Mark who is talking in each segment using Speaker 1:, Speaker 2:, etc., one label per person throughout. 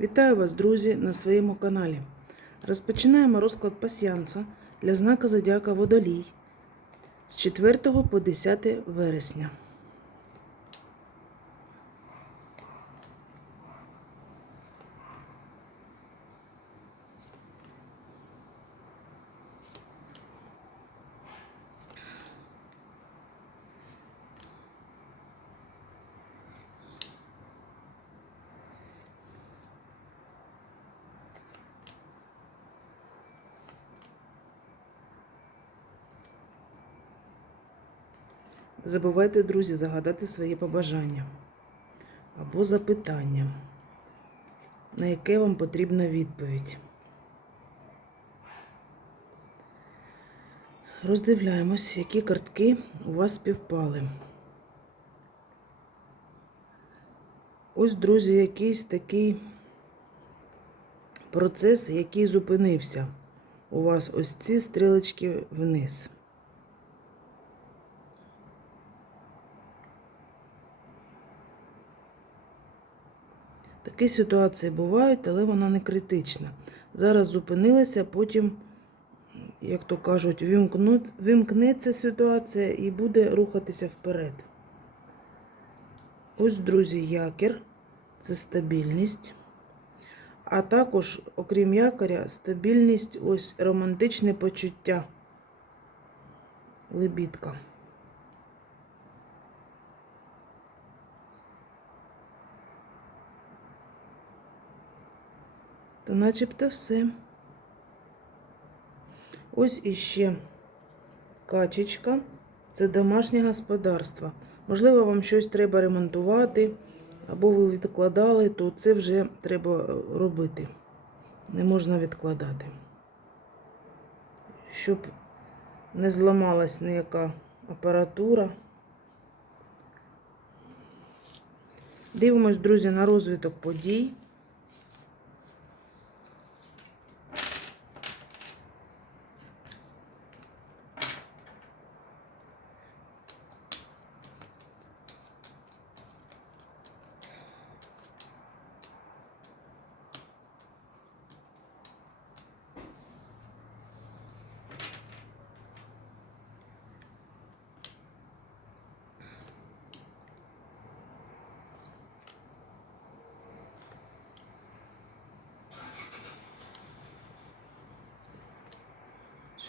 Speaker 1: Вітаю вас, друзі, на своєму каналі. Розпочинаємо розклад пасіянса для знака Зодіака Водолій з 4 по 10 вересня. Забувайте, друзі, загадати свої побажання або запитання, на яке вам потрібна відповідь. Роздивляємось, які картки у вас співпали. Ось, друзі, якийсь такий процес, який зупинився. У вас ось ці стрілочки вниз. Такі ситуації бувають, але вона не критична. Зараз зупинилася, потім, як то кажуть, вимкнеться ситуація і буде рухатися вперед. Ось, друзі, якір це стабільність. А також, окрім якоря, стабільність, ось романтичне почуття. Лебідка. Та начебто все. Ось іще качечка. Це домашнє господарство. Можливо, вам щось треба ремонтувати, або ви відкладали, то це вже треба е, робити. Не можна відкладати. Щоб не зламалась ніяка апаратура. Дивимось, друзі, на розвиток подій.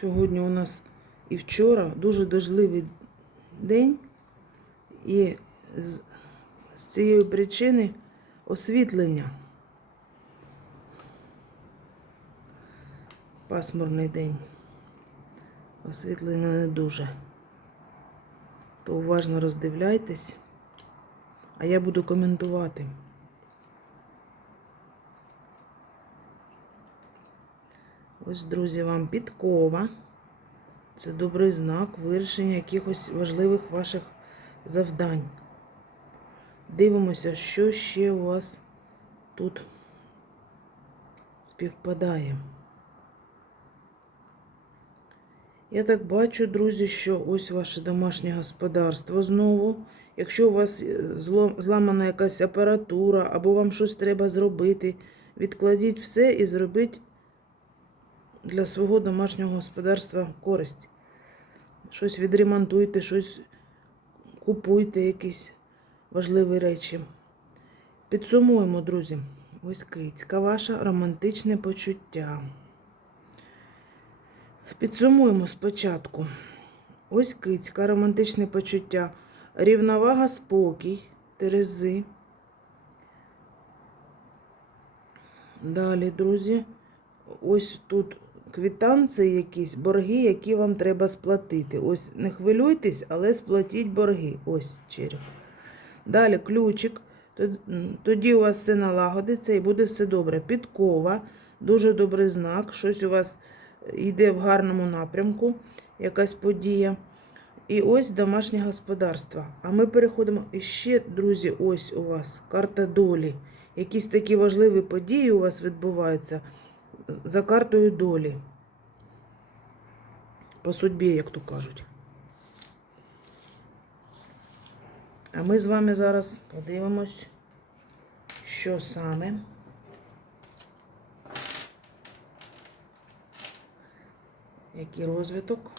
Speaker 1: Сьогодні у нас і вчора дуже дождливий день, і з, з цієї причини освітлення. Пасмурний день. Освітлення не дуже. То уважно роздивляйтесь, а я буду коментувати. Ось, друзі, вам підкова. Це добрий знак вирішення якихось важливих ваших завдань. Дивимося, що ще у вас тут співпадає. Я так бачу, друзі, що ось ваше домашнє господарство знову. Якщо у вас е, зламана якась апаратура, або вам щось треба зробити, відкладіть все і зробіть для свого домашнього господарства користь. Щось відремонтуйте, щось купуйте, якісь важливі речі. Підсумуємо, друзі. Ось кицька ваша романтичне почуття. Підсумуємо спочатку. Ось кицька, романтичне почуття. Рівновага, спокій, Терези. Далі, друзі, ось тут квитанції якісь, борги, які вам треба сплатити. Ось не хвилюйтесь, але сплатіть борги. Ось черг. Далі ключик. Тоді у вас все налагодиться і буде все добре. Підкова, дуже добрий знак. Щось у вас йде в гарному напрямку, якась подія. І ось домашнє господарство. А ми переходимо і ще, друзі, ось у вас карта долі. Якісь такі важливі події у вас відбуваються за картою долі. По судьбі, як то кажуть. А ми з вами зараз подивимось, що саме який розвиток.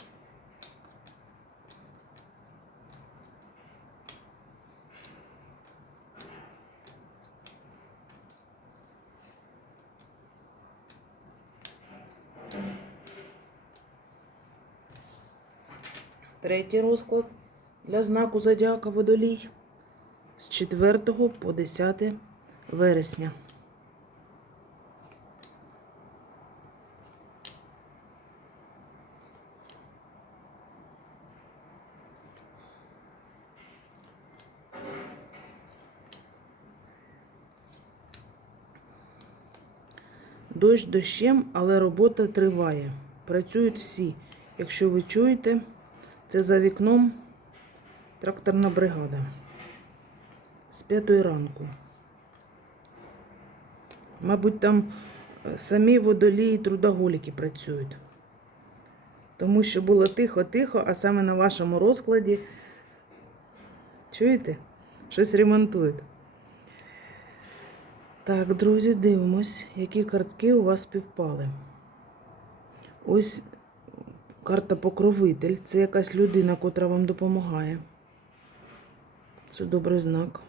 Speaker 1: Третій розклад для знаку Зодіака Водолій з 4 по 10 вересня. Дощ дощем, але робота триває. Працюють всі. Якщо ви чуєте, це за вікном тракторна бригада з п'ятої ранку. Мабуть, там е, самі водолії трудоголіки працюють. Тому що було тихо-тихо, а саме на вашому розкладі, чуєте, щось ремонтують. Так, друзі, дивимось, які картки у вас співпали. Ось карта покровитель. Це якась людина, котра вам допомагає. Це добрий знак.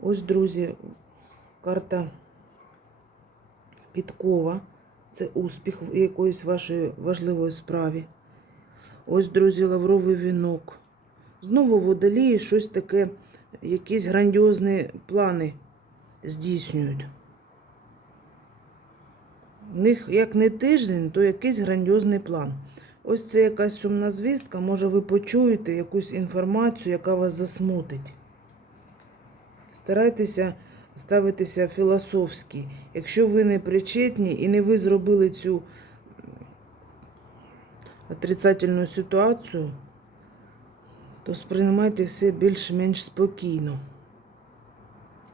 Speaker 1: Ось, друзі, карта підкова. Це успіх в якоїсь вашої важливої справі. Ось, друзі, лавровий вінок. Знову водолії щось таке, якісь грандіозні плани здійснюють. У них як не тиждень, то якийсь грандіозний план. Ось це якась сумна звістка, може ви почуєте якусь інформацію, яка вас засмутить. Старайтеся ставитися філософськи. Якщо ви не причетні і не ви зробили цю отрицательну ситуацію, то сприймайте все більш-менш спокійно.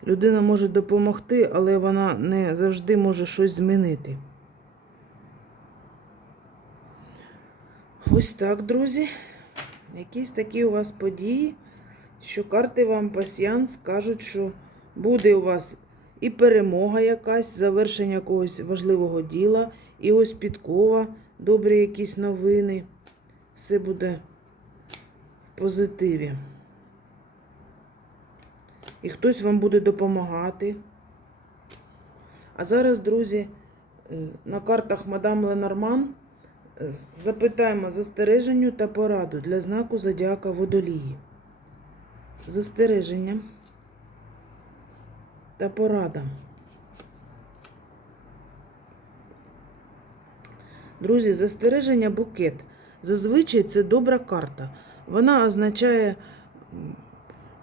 Speaker 1: Людина може допомогти, але вона не завжди може щось змінити. Ось так, друзі. Якісь такі у вас події, що карти вам пасіянс кажуть, що буде у вас і перемога якась, завершення якогось важливого діла, і ось підкова, добрі якісь новини. Все буде в позитиві. І хтось вам буде допомагати. А зараз, друзі, е, на картах мадам Ленорман запитаємо застереженню та пораду для знаку Зодіака Водолії. Застереження та порада. Друзі, застереження букет. Зазвичай це добра карта. Вона означає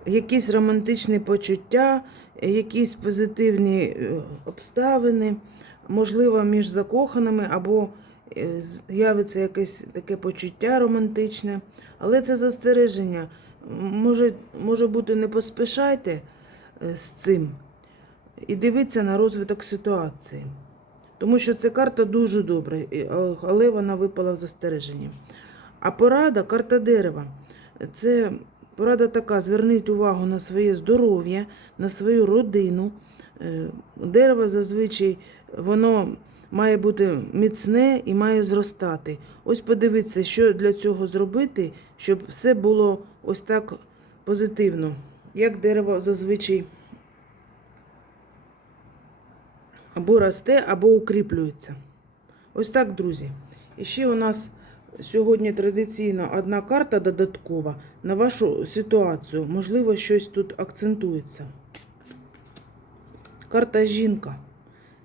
Speaker 1: якісь романтичні почуття, якісь позитивні е, обставини, можливо, між закоханими, або з'явиться якесь таке почуття романтичне. Але це застереження. Може, може бути, не поспішайте е, з цим і дивіться на розвиток ситуації. Тому що ця карта дуже добра, але вона випала в застереженні. А порада карта дерева. Це порада така: зверніть увагу на своє здоров'я, на свою родину. Е, Дерево зазвичай воно має бути міцне і має зростати. Ось подивіться, що для цього зробити, щоб все було ось так позитивно, як дерево зазвичай або росте, або укріплюється. Ось так, друзі. І ще у нас сьогодні традиційно одна карта додаткова на вашу ситуацію. Можливо, щось тут акцентується. Карта жінка.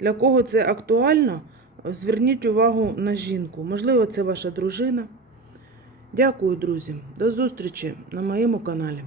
Speaker 1: Для кого це актуально, зверніть увагу на жінку. Можливо, це ваша дружина. Дякую, друзі. До зустрічі на моєму каналі.